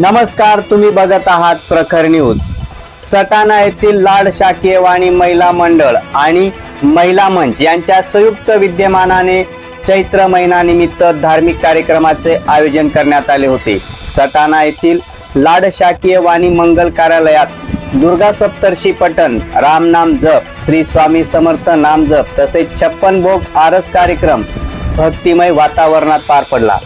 नमस्कार, तुम्ही बघत आहात प्रखर न्यूज। सटाणा येथील लाड शाकीय वाणी महिला मंडळ आणि महिला मंच यांच्या संयुक्त विद्यमानाने चैत्र महिन्यानिमित्त धार्मिक कार्यक्रमाचे आयोजन करण्यात आले होते। सटाणा येथील लाड शाकीय वाणी मंगल कार्यालयात दुर्गा सप्तर्षी पठण, राम नाम जप, श्री स्वामी समर्थ नाम जप तसेच 56 भोग आरस कार्यक्रम भक्तिमय वातावरणात पार पडला।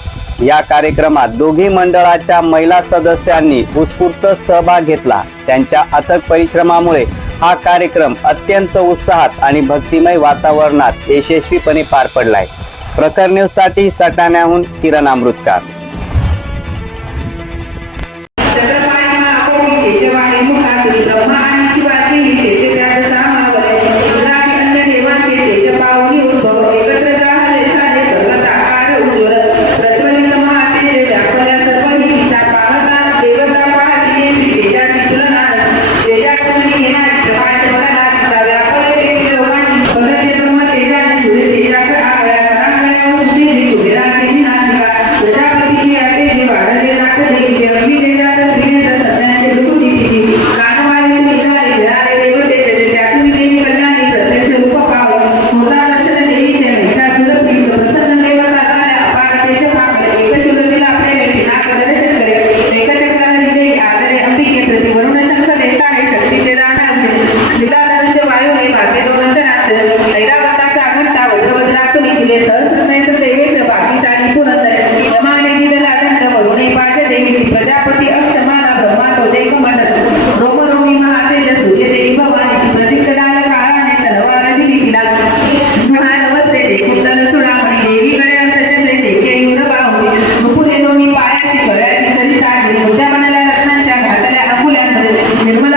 या कार्यक्रमात दोघी मंडळाच्या महिला सदस्यांनी उत्स्फूर्त सहभाग घेतला। त्यांच्या अथक परिश्रमामुळे हा कार्यक्रम अत्यंत उत्साहात आणि भक्तिमय वातावरणात यशस्वीपणे पार पडलाय। प्रखर न्यूज साठी सटाण्याहून किरण अमृतकर। प्रजापती अष्टमाना ब्रह्मा तो देख म्हणत रोम रोमी महातेज सूर्यदेवी भवानी प्रतिष्ठाला काळाने तलवार दिली तिला नमस्ते कुंडल सुडामणी देवी गळ्यात सजले देखे युद्ध बाहुली मुकुले दोन्ही पायाची गळ्याची सरी काढली मोठ्या मनाला रत्नांच्या घातल्या अंकुल्यांमध्ये निर्मल